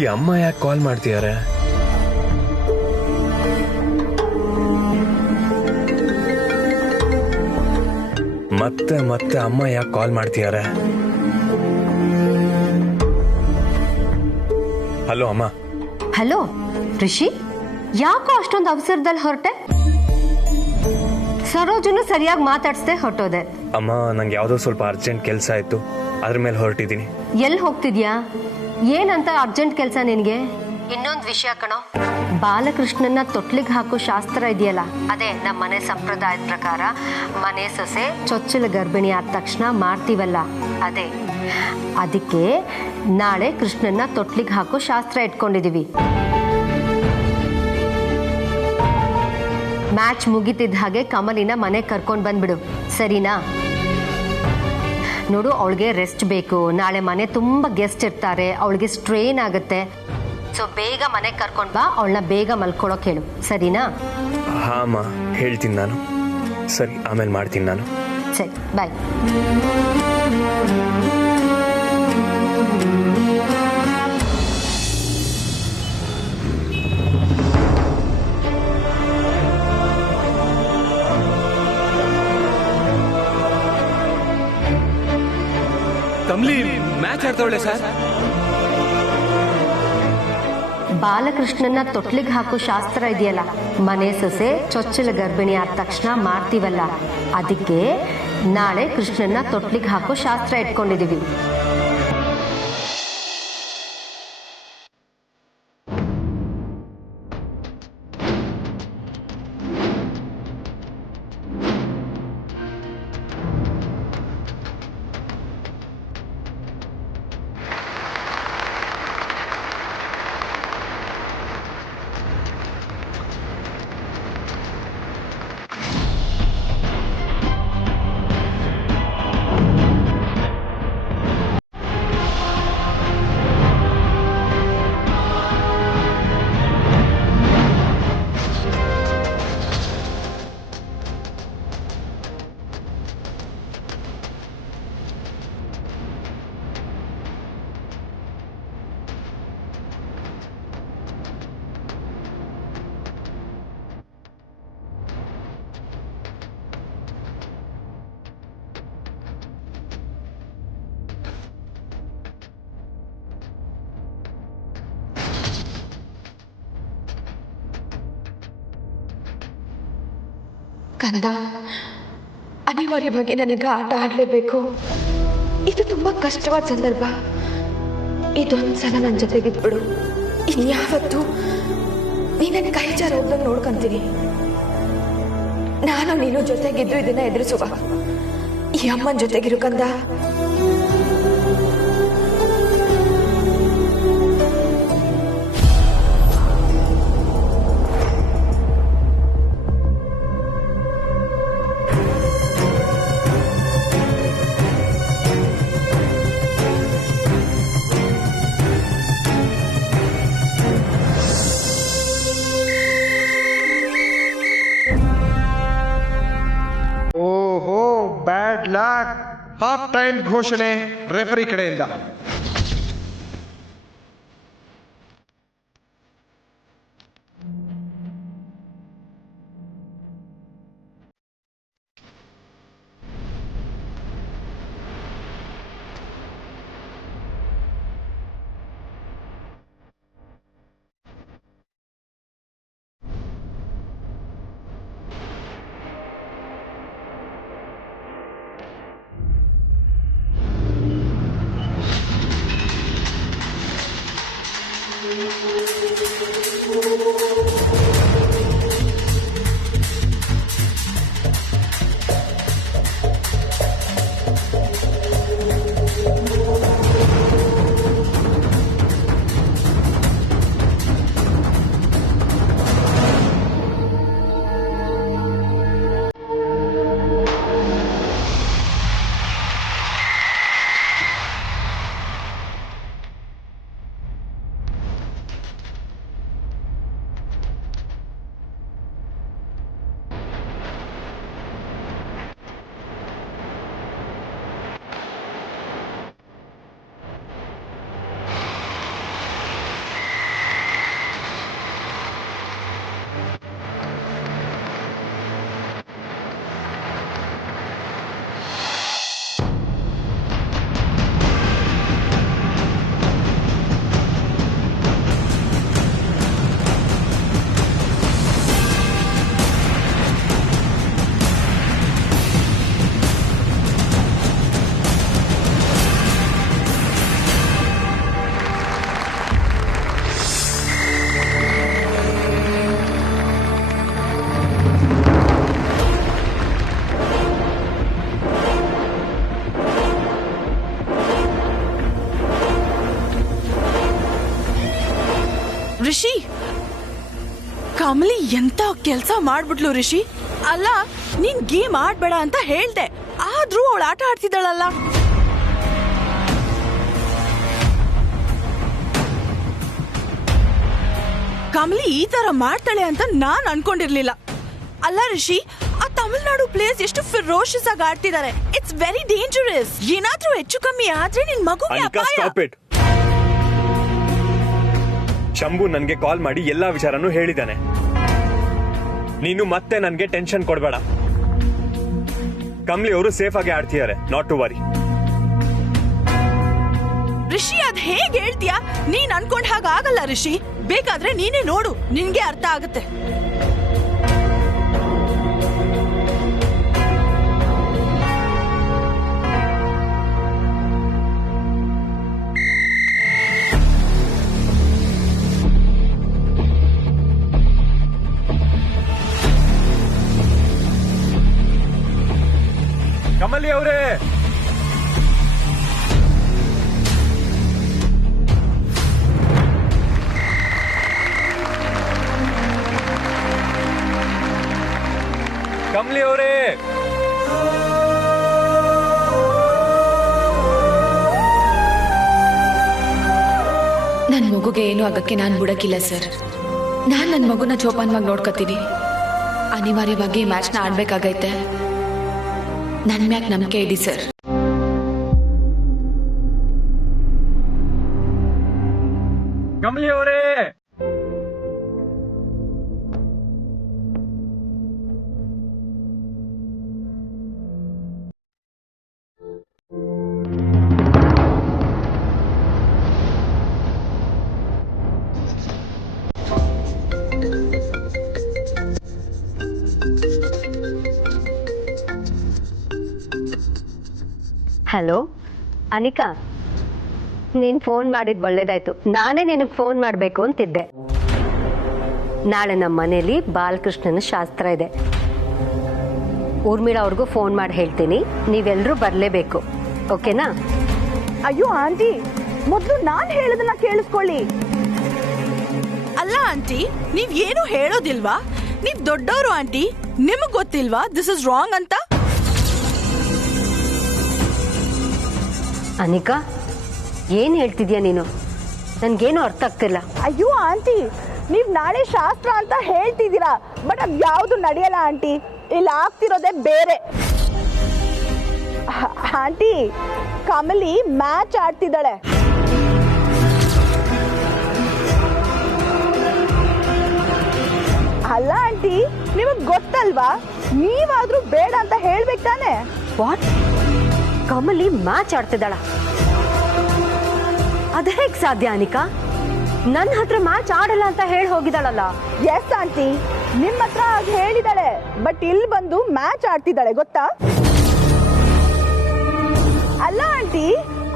ಈ ಅಮ್ಮ ಯಾಕೆ ಕಾಲ್ ಮಾಡ್ತಿದ್ದಾರೆ? ಮತ್ತೆ ಮತ್ತೆ ಅಮ್ಮ ಯಾಕೆ ಕಾಲ್ ಮಾಡ್ತಿದ್ದಾರೆ? ಹಲೋ ಅಮ್ಮ. ಹಲೋ ರಿಷಿ, ಯಾಕೋ ಅಷ್ಟೊಂದು ಅವಸರದಲ್ಲಿ ಹೊರಟೆ? ಸರೋಜನು ಸರಿಯಾಗಿ ಮಾತಾಡ್ಸ್ದೆ ಹೊರಟೋದೆ. ಅಮ್ಮ, ನಂಗೆ ಯಾವುದೋ ಸ್ವಲ್ಪ ಅರ್ಜೆಂಟ್ ಕೆಲಸ ಆಯ್ತು, ಅದ್ರ ಮೇಲೆ ಹೊರಟಿದ್ದೀನಿ. ಎಲ್ಲಿ ಹೋಗ್ತಿದ್ಯಾ? ಏನಂತ ಅರ್ಜೆಂಟ್ ಕೆಲಸ ನಿನಗೆ? ಇನ್ನೊಂದು ವಿಷಯ ಕಣೋ, ಬಾಲಕೃಷ್ಣನ ತೊಟ್ಲಿಗೆ ಹಾಕೋ ಶಾಸ್ತ್ರ ಇದೆಯಲ್ಲ, ಅದೇ ನಮ್ಮ ಮನೆ ಸಂಪ್ರದಾಯದ ಪ್ರಕಾರ ಮನೆ ಸೊಸೆ ಚೊಚ್ಚಲ ಗರ್ಭಿಣಿ ಆದ ತಕ್ಷಣ ಮಾಡ್ತೀವಲ್ಲ, ಅದಕ್ಕೆ ನಾಳೆ ಕೃಷ್ಣನ್ನ ತೊಟ್ಲಿಗೆ ಹಾಕೋ ಶಾಸ್ತ್ರ ಇಟ್ಕೊಂಡಿದೀವಿ. ಮ್ಯಾಚ್ ಮುಗಿತಿದ್ದ ಹಾಗೆ ಕಮಲಿನ ಮನೆ ಕರ್ಕೊಂಡು ಬಂದ್ಬಿಡು, ಸರಿನಾ? ನೋಡು, ಅವಳಿಗೆ ರೆಸ್ಟ್ ಬೇಕು. ನಾಳೆ ಮನೆ ತುಂಬ ಗೆಸ್ಟ್ ಇರ್ತಾರೆ, ಅವಳಿಗೆ ಸ್ಟ್ರೇನ್ ಆಗುತ್ತೆ. ಸೊ ಬೇಗ ಮನೆಗೆ ಕರ್ಕೊಂಡು ಬಾ, ಅವಳನ್ನ ಬೇಗ ಮಲ್ಕೊಳ್ಳೋಕೆ ಹೇಳು, ಸರಿನಾ? ಹಾ ಅಮ್ಮ, ಹೇಳ್ತೀನಿ ನಾನು. ಸರಿ, ಆಮೇಲೆ ಮಾಡ್ತೀನಿ ನಾನು. ಸರಿ, ಬಾಯ್. ಕಮಲಿ ಮ್ಯಾಚ್ ಆಡ್ತಾವಳೆ ಸರ್. ಬಾಲಕೃಷ್ಣನ ತೊಟ್ಲಿಗೆ ಹಾಕೋ ಶಾಸ್ತ್ರ ಇದೆಯಲ್ಲ, ಮನೆ ಸೊಸೆ ಚೊಚ್ಚಲ ಗರ್ಭಿಣಿ ಆದ ತಕ್ಷಣ ಮಾಡ್ತೀವಲ್ಲ, ಅದಕ್ಕೆ ನಾಳೆ ಕೃಷ್ಣನ್ನ ತೊಟ್ಲಿಗೆ ಹಾಕೋ ಶಾಸ್ತ್ರ ಇಟ್ಕೊಂಡಿದೀವಿ. ಕಂದ, ಅನಿವಾರ್ಯವಾಗಿ ನನಗೆ ಆಟ ಆಡಲೇಬೇಕು. ಇದು ತುಂಬಾ ಕಷ್ಟವಾದ ಸಂದರ್ಭ. ಇದೊಂದ್ಸಲ ನನ್ನ ಜೊತೆಗಿದ್ಬಿಡು. ಇನ್ಯಾವತ್ತು ನೀನನ್ನ ಕೈ ಜಾರ ಹೋಗ್ದಂಗೆ ನೋಡ್ಕೊಂತೀನಿ. ನಾನು ನೀನು ಜೊತೆಗಿದ್ದು ಇದನ್ನ ಎದುರಿಸುವ. ಈ ಅಮ್ಮನ ಜೊತೆಗಿರು ಕಂದ. Bad luck. ಹಾಫ್ ಟೈಮ್ ಘೋಷಣೆ ರೆಫರಿ ಕಡೆಯಿಂದ. ರಿಷಿ, ಕಮಲಿ ಎಂತ ಕೆಲ್ಸ ಮಾಡ್ಬಿಟ್ಲು ರಿಷಿ. ಅಲ್ಲ, ನೀನ್ ಗೇಮ್ ಆಡ್ಬೇಡ ಅಂತ ಹೇಳ್ದೆ, ಆದ್ರೂ ಅವಳು ಆಟ ಆಡ್ತಿದ್ದಾಳಲ್ಲ. ಕಮಲಿ ಈ ತರ ಮಾಡ್ತಾಳೆ ಅಂತ ನಾನ್ ಅನ್ಕೊಂಡಿರ್ಲಿಲ್ಲ. ಅಲ್ಲ ರಿಷಿ, ಆ ತಮಿಳ್ನಾಡು ಪ್ಲೇಸ್ ಎಷ್ಟು ಫಿರೋಷಿಯಸ್ ಆಗಿ ಆಡ್ತಿದ್ದಾರೆ. It's very dangerous. ಏನಾದ್ರೂ ಹೆಚ್ಚು ಕಮ್ಮಿ ಆದ್ರೆ ನಿನ್ ಮಗುಗೆ ಅಪಾಯ. Stop it. ಶಂಭು ನನ್ಗೆ ಕಾಲ್ ಮಾಡಿ ಎಲ್ಲಾ ವಿಚಾರನೂ ಹೇಳಿದ್ದಾನೆ. ನೀನು ಮತ್ತೆ ನನ್ಗೆ ಟೆನ್ಷನ್ ಕೊಡ್ಬೇಡ. ಕಮಲಿ ಅವರು ಸೇಫ್ ಆಗಿ ಆಡ್ತಿದ್ದಾರೆ, ನಾಟ್ ಟು ವರಿ. ರಿಷಿ, ಅದ್ ಹೇಗ್ ಹೇಳ್ತೀಯಾ? ನೀನ್ ಅನ್ಕೊಂಡ್ ಹಾಗಾಗಲ್ಲ ರಿಷಿ. ಬೇಕಾದ್ರೆ ನೀನೇ ನೋಡು, ನಿನ್ಗೆ ಅರ್ಥ ಆಗುತ್ತೆ. ಕಮಲಿ ಅವರೇ, ಕಮಲಿ ಅವರೇ, ನನ್ ಮಗುಗೆ ಏನು ಆಗಕ್ಕೆ ನಾನ್ ಬಿಡಕ್ಕಿಲ್ಲ ಸರ್. ನಾನ್ ನನ್ ಮಗುನ ಜೋಪಾನವಾಗಿ ನೋಡ್ಕೊತೀನಿ. ಅನಿವಾರ್ಯವಾಗಿ ಮ್ಯಾಚ್ನ ಆಡ್ಬೇಕಾಗೈತೆ. ನನ್ ಮ್ಯಾಕ್ ನಂಬಿಕೆ ಇಡಿ ಸರ್. ಕಮಲಿ ಅವರೇ, ಹಲೋ ಅನಿಕಾ, ನೀನ್ ಫೋನ್ ಮಾಡಿದ್ ಒಳ್ಳೇದಾಯ್ತು. ನಾನೇ ನಿನಗೆ ಫೋನ್ ಮಾಡಬೇಕು ಅಂತಿದ್ದೆ. ನಾಳೆ ನಮ್ಮ ಮನೇಲಿ ಬಾಲಕೃಷ್ಣನ ಶಾಸ್ತ್ರ ಇದೆ. ಊರ್ಮಿಳಾ ಅವ್ರಿಗೂ ಫೋನ್ ಮಾಡಿ ಹೇಳ್ತೀನಿ, ನೀವೆಲ್ಲರೂ ಬರಲೇಬೇಕು. ಓಕೆನಾ? ಅಯ್ಯೋ ಆಂಟಿ, ಮೊದ್ಲು ನಾನ್ ಹೇಳೋದನ್ನ ಕೇಳಿಸ್ಕೊಳ್ಳಿ. ಅಲ್ಲ ಆಂಟಿ, ನೀವ್ ಏನು ಹೇಳೋದಿಲ್ವಾ? ನೀವ್ ದೊಡ್ಡವರು ಆಂಟಿ, ನಿಮಗ್ ಗೊತ್ತಿಲ್ವಾ ದಿಸ್ ಇಸ್ ರಾಂಗ್ ಅಂತ? ಅನಿಕಾ, ಏನ್ ಹೇಳ್ತಿದ್ಯಾ ನೀನು? ನನ್ಗೇನು ಅರ್ಥ ಆಗ್ತಿಲ್ಲ. ಅಯ್ಯೋ ಆಂಟಿ, ನೀವ್ ನಾಳೆ ಶಾಸ್ತ್ರ ಅಂತ ಹೇಳ್ತಿದ್ದೀರಾ, ಬಟ್ ಅದ್ ಯಾವ್ದು ನಡೆಯಲ್ಲ ಆಂಟಿ. ಇಲ್ಲಿ ಆಗ್ತಿರೋದೇ ಬೇರೆ. ಆಂಟಿ, ಕಮಲಿ ಮ್ಯಾಚ್ ಆಡ್ತಿದ್ದಾಳೆ. ಅಲ್ಲ ಆಂಟಿ, ನಿಮಗ್ ಗೊತ್ತಲ್ವಾ? ನೀವಾದ್ರೂ ಬೇಡ ಅಂತ ಹೇಳ್ಬೇಕು ತಾನೆ. ವಾಟ್? ಕಮಲಿ ಮ್ಯಾಚ್ ಆಡ್ತಿದ್ದಾಳ? ಅದ ಹೇಗ್ ಸಾಧ್ಯ ಅನಿಕಾ? ನನ್ನ ಹತ್ರ ಮ್ಯಾಚ್ ಆಡಲ್ಲ ಅಂತ ಹೇಳಿ ಹೋಗಿದ್ದಾಳಲ್ಲ. ಎಸ್ ಆಂಟಿ, ನಿಮ್ ಹತ್ರ ಹೇಳಿದಾಳೆ, ಬಟ್ ಇಲ್ಲಿ ಬಂದು ಮ್ಯಾಚ್ ಆಡ್ತಿದ್ದಾಳೆ, ಗೊತ್ತಾ? ಅಲ್ಲ ಆಂಟಿ,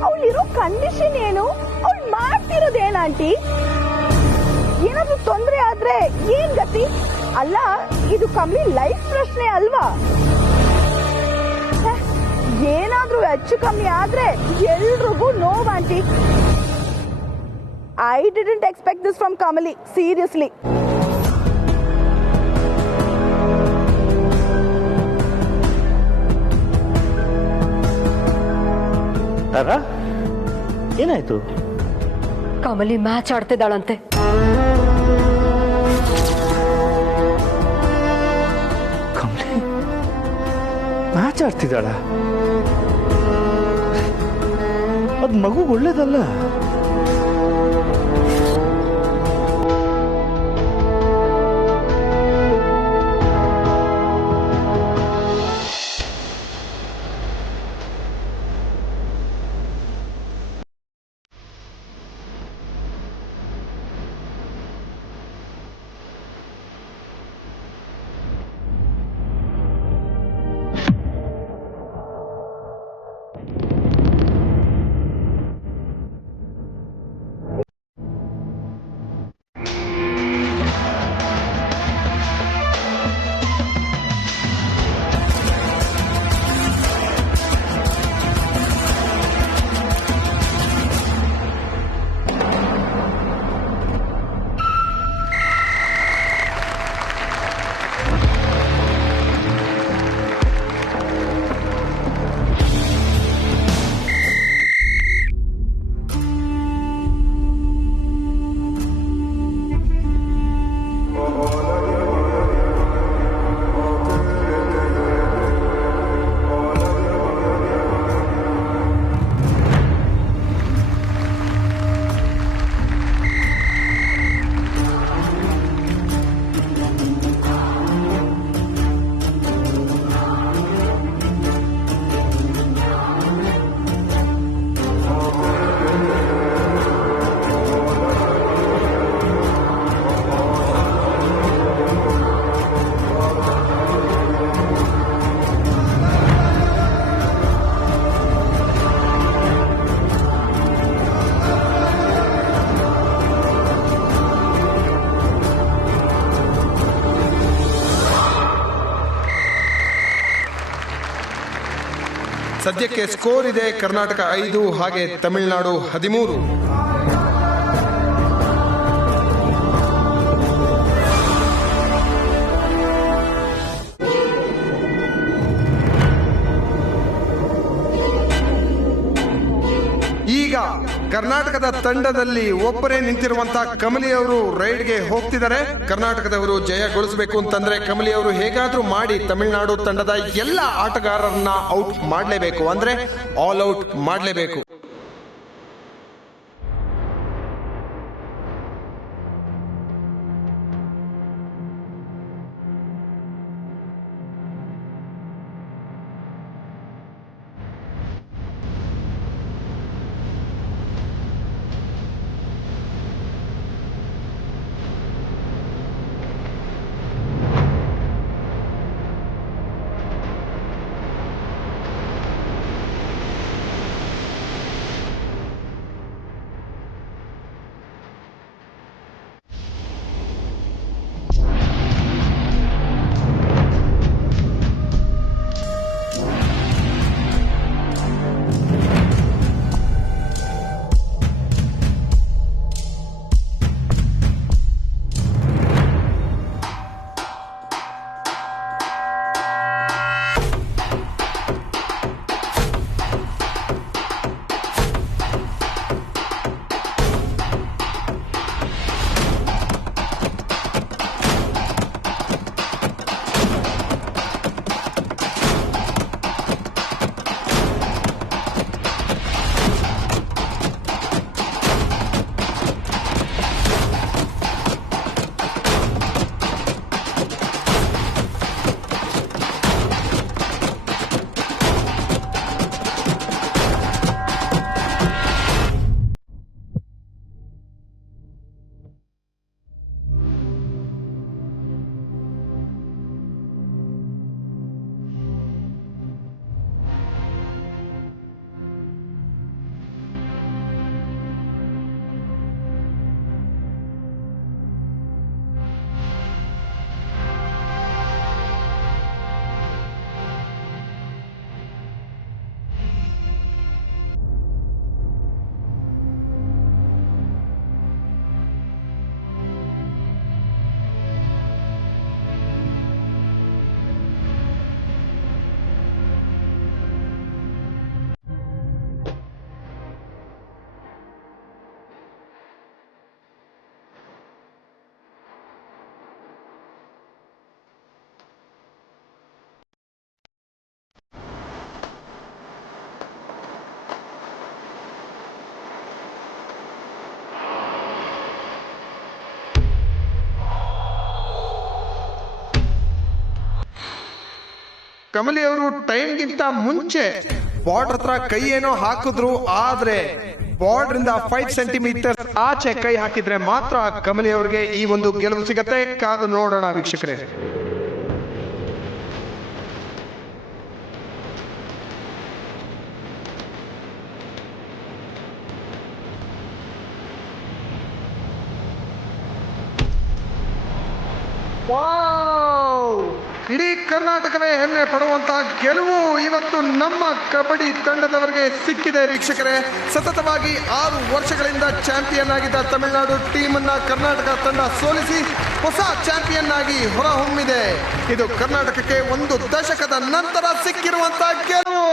ಅವಳಿರೋ ಕಂಡೀಷನ್ ಏನು? ಅವಳು ಮಾಡ್ತಿರೋದೇನ ಆಂಟಿ? ಏನಾದ್ರೂ ತೊಂದ್ರೆ ಆದ್ರೆ ಏನ್ ಗತಿ? ಅಲ್ಲ, ಇದು ಕಮಲಿ ಲೈಫ್ ಪ್ರಶ್ನೆ ಅಲ್ವಾ? ಏನಾದ್ರೂ ಹೆಚ್ಚು ಕಮ್ಮಿ ಆದ್ರೆ ಎಲ್ರಿಗೂ ನೋವು aunty. I didn't expect this from Kamali, seriously. ಏನಾಯ್ತು? ಕಮಲಿ ಮ್ಯಾಚ್ ಆಡ್ತಿದ್ದಾಳಂತೆ. ಕಮಲಿ ಮ್ಯಾಚ್ ಆಡ್ತಿದ್ದಾಳ? ಅದ್ ಮಗು ಒಳ್ಳೇದಲ್ಲ. ಸದ್ಯಕ್ಕೆ ಸ್ಕೋರ್ ಇದೆ ಕರ್ನಾಟಕ 5 ಹಾಗೆ ತಮಿಳುನಾಡು 13. ಈಗ ಕರ್ನಾಟಕದ ತಂಡದಲ್ಲಿ ಒಬ್ಬರೇ ನಿಂತಿರುವಂತಹ ಕಮಲಿ ಅವರು ರೈಡ್ಗೆ ಹೋಗ್ತಿದ್ದಾರೆ. ಕರ್ನಾಟಕದವರು ಜಯಗೊಳಿಸಬೇಕು ಅಂತಂದ್ರೆ ಕಮಲಿ ಅವರು ಹೇಗಾದ್ರೂ ಮಾಡಿ ತಮಿಳುನಾಡು ತಂಡದ ಎಲ್ಲ ಆಟಗಾರರನ್ನ ಔಟ್ ಮಾಡಲೇಬೇಕು, ಅಂದ್ರೆ ಆಲ್ ಔಟ್ ಮಾಡಲೇಬೇಕು. ಕಮಲಿ ಅವರು ಟೈಮ್ಗಿಂತ ಮುಂಚೆ ಬಾರ್ಡರ್ ಹತ್ರ ಕೈ ಏನೋ ಹಾಕಿದ್ರು, ಆದ್ರೆ ಬಾರ್ಡರ್ ಇಂದ 5 ಸೆಂಟಿಮೀಟರ್ ಆಚೆ ಕೈ ಹಾಕಿದ್ರೆ ಮಾತ್ರ ಕಮಲಿ ಅವರಿಗೆ ಈ ಒಂದು ಗೆಲುವು ಸಿಗತ್ತೆ. ಕಾದು ನೋಡೋಣ ವೀಕ್ಷಕರೇ. ಇಡೀ ಕರ್ನಾಟಕವೇ ಹೆಮ್ಮೆ ಪಡುವಂತಹ ಗೆಲುವು ಇವತ್ತು ನಮ್ಮ ಕಬಡ್ಡಿ ತಂಡದವರಿಗೆ ಸಿಕ್ಕಿದೆ ವೀಕ್ಷಕರೇ. ಸತತವಾಗಿ 6 ವರ್ಷಗಳಿಂದ ಚಾಂಪಿಯನ್ ಆಗಿದ್ದ ತಮಿಳುನಾಡು ಟೀಮ್ ಅನ್ನ ಕರ್ನಾಟಕ ತಂಡ ಸೋಲಿಸಿ ಹೊಸ ಚಾಂಪಿಯನ್ ಆಗಿ ಹೊರಹೊಮ್ಮಿದೆ. ಇದು ಕರ್ನಾಟಕಕ್ಕೆ 1 ದಶಕದ ನಂತರ ಸಿಕ್ಕಿರುವಂತಹ ಗೆಲುವು.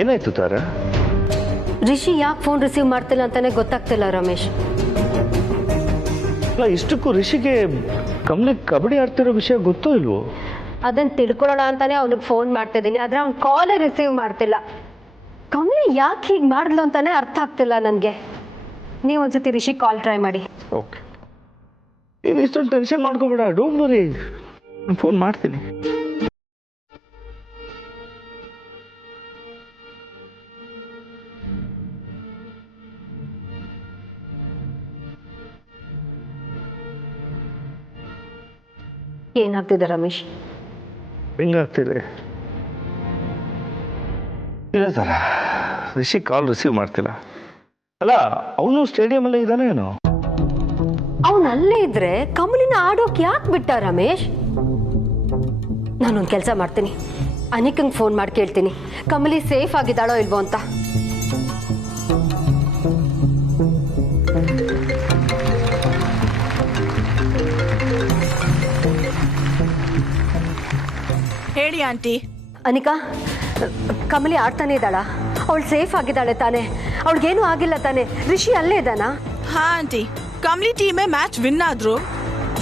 ಏನಾಯ್ತು ತಾರ? ರಿಷಿ ಯಾಕೆ ಫೋನ್ ರಿಸೀವ್ ಮಾಡ್ತಿಲ್ಲ ಅಂತಾನೆ ಗೊತ್ತಾಗ್ತಿಲ್ಲ ರಮೇಶ್. ಅಲ್ಲ, ಇಷ್ಟಕ್ಕೂ ರಿಷಿಗೆ ಕಮಲಿ ಕಬಡ್ಡಿ ಆಡ್ತಿರೋ ವಿಷಯ ಗೊತ್ತೋ ಇಲ್ವೋ? ಅದನ್ನ ತಿಳ್ಕೊಳ್ಳೋಣ ಅಂತಾನೆ ಅವ್ನಿಗೆ ಫೋನ್ ಮಾಡ್ತಿದ್ದೀನಿ, ಆದ್ರೆ ಅವ್ನು ಕಾಲೇ ರಿಸೀವ್ ಮಾಡ್ತಿಲ್ಲ. ಕಮಲಿ ಯಾಕೆ ಹೀಗೆ ಮಾಡಿದ್ಲು ಅಂತಾನೆ ಅರ್ಥ ಆಗ್ತಿಲ್ಲ ನನಗೆ. ನೀವು ಒಂದ್ಸತಿ ರಿಷಿ ಕಾಲ್ ಟ್ರೈ ಮಾಡಿ. ಓಕೆ, ನೀನು ಇಷ್ಟೊಂದು ಟೆನ್ಷನ್ ಮಾಡ್ಕೋಬೇಡ, ಡೋಂಟ್ ವರಿ, ನಾನು ಫೋನ್ ಮಾಡ್ತೀನಿ. ಏನಾಗ್ತಿದೆ ರಮೇಶ್? ಹೆಂಗಾಗ್ತಿದೆ ಇಲ್ಲ ಸರ್, ರಿಷಿ ಕಾಲ್ ರಿಸೀವ್ ಮಾಡ್ತಿಲ್ಲ. ಅಲ್ಲ, ಅವನು ಸ್ಟೇಡಿಯಮಲ್ಲೇ ಇದ್ದಾನೆ ಏನೋ. ಅವನು ಅಲ್ಲೇ ಇದ್ರೆ ಕಮಲಿನ ಆಡೋಕೆ ಯಾಕೆ ಬಿಟ್ಟ ರಮೇಶ್? ನಾನೊಂದು ಕೆಲಸ ಮಾಡ್ತೀನಿ, ಅನಿಕಂಗೆ ಫೋನ್ ಮಾಡಿ ಕೇಳ್ತೀನಿ ಕಮಲಿ ಸೇಫ್ ಆಗಿದ್ದಾಳೋ ಇಲ್ವೋ ಅಂತ. ಹೇಳಿ ಆಂಟಿ. ಅನಿಕಾ, ಕಮಲಿ ಆಡ್ತಾನೆ ಇದ್ದಾಳ? ಅವಳು ಸೇಫ್ ಆಗಿದ್ದಾಳೆ ತಾನೆ? ಅವಳಿಗೇನು ಆಗಿಲ್ಲ ತಾನೆ? ರಿಷಿ ಅಲ್ಲೇ ಇದ್ದಾನಾ? ಹಾ ಆಂಟಿ, ಕಮ್ಲಿ ಟೀಮೇ ಮ್ಯಾಚ್ ವಿನ್ ಆದ್ರು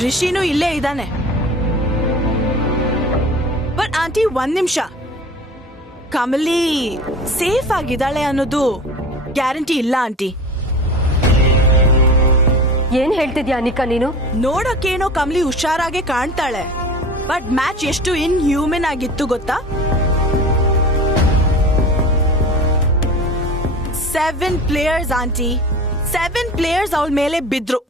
ರಿಷಿನೂ ಇಲ್ಲೇ ಇದ್ದಾನೆ. ಬಟ್ ಆಂಟಿ, 1 ನಿಮಿಷ, ಕಮಲಿ ಸೇಫ್ ಆಗಿದ್ದಾಳೆ ಅನ್ನೋದು ಗ್ಯಾರಂಟಿ ಇಲ್ಲ ಆಂಟಿ. ಏನ್ ಹೇಳ್ತಿದ್ಯಾ ಅನಿಕಾ ನೀನು? ನೋಡಕ್ಕೇನೋ ಕಮಲಿ ಹುಷಾರಾಗೆ ಕಾಣ್ತಾಳೆ, ಬಟ್ ಮ್ಯಾಚ್ ಎಷ್ಟು ಇನ್ ಹ್ಯೂಮನ್ ಆಗಿತ್ತು ಗೊತ್ತಾ? 7 ಪ್ಲೇಯರ್ಸ್ ಆಂಟಿ, 7 ಪ್ಲೇಯರ್ಸ್ ಅವಳ ಮೇಲೆ ಬಿದ್ರು.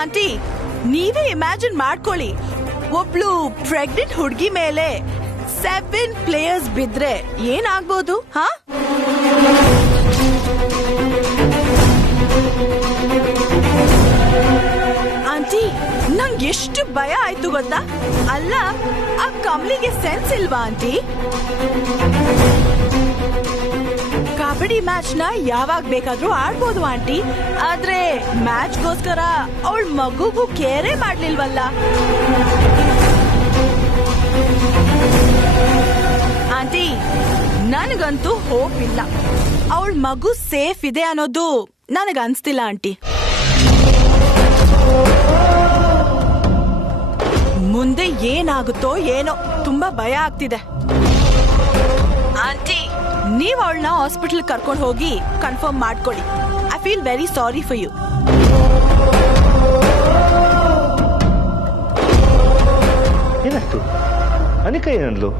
ಆಂಟಿ, ನೀವೇ ಇಮ್ಯಾಜಿನ್ ಮಾಡ್ಕೊಳ್ಳಿ, ಒಬ್ಳು ಪ್ರೆಗ್ನೆಂಟ್ ಹುಡುಗಿ ಮೇಲೆ 7 ಪ್ಲೇಯರ್ಸ್ ಬಿದ್ರೆ ಏನಾಗ್ಬೋದು? ಹಾ, ಆಂಟಿ, ನಂಗೆ ಎಷ್ಟು ಭಯ ಆಯ್ತು ಗೊತ್ತಾ? ಅಲ್ಲ, ಆ ಕಮಲಿಗೆ ಸೆನ್ಸ್ ಇಲ್ವಾ ಆಂಟಿ? ಕಬಡ್ಡಿ ಮ್ಯಾಚ್ ನ ಯಾವಾಗ ಬೇಕಾದ್ರೂ ಆಡ್ಬೋದು ಆಂಟಿ, ಆದ್ರೆ ಮ್ಯಾಚ್ಗೋಸ್ಕರ ಅವಳ ಮಗುಗೂ ಕೇರೇ ಮಾಡ್ಲಿಲ್ವಲ್ಲ. ಆಂಟಿ, ನನಗಂತೂ ಹೋಪ್ ಇಲ್ಲ, ಅವಳ ಮಗು ಸೇಫ್ ಇದೆ ಅನ್ನೋದು ನನಗ ಅನ್ಸ್ತಿಲ್ಲ ಆಂಟಿ. ಮುಂದೆ ಏನಾಗುತ್ತೋ ಏನೋ, ತುಂಬಾ ಭಯ ಆಗ್ತಿದೆ. ಆಂಟಿ, ನೀವ್ ಅವಳನ್ನ ಹಾಸ್ಪಿಟಲ್ ಕರ್ಕೊಂಡು ಹೋಗಿ ಕನ್ಫರ್ಮ್ ಮಾಡ್ಕೊಳ್ಳಿ. I feel very sorry for you. ಏನಾಯ್ತು? ಅನಿಕಾ ಏನಂದ್ಲು?